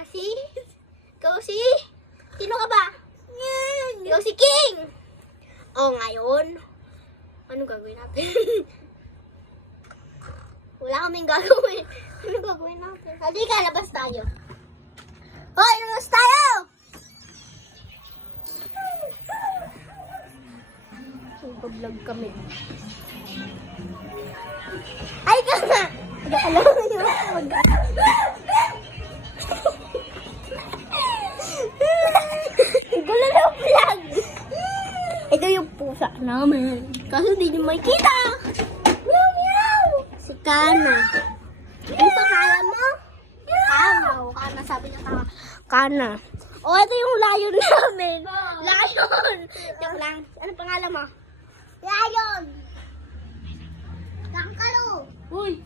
Kasi, ikaw si, sino ka ba? Ikaw si King. O, ngayon, ano gagawin natin? Wala kaming gagawin. Ano gagawin natin? Halika, labas tayo. Hoy, labas tayo! Nag-vlog kami. Ay ka nga! Alam mo yun? Gulo na vlog! Ito yung pusa namin. Kaso di nyo makikita. Meow meow! Si Kana. Ano pangalan mo? Kana. Kana, sabi niya Kana. Kana. O, ito yung lion namin. Lion! Joke lang. Ano pangalan mo? Lion! Kankalo! Uy!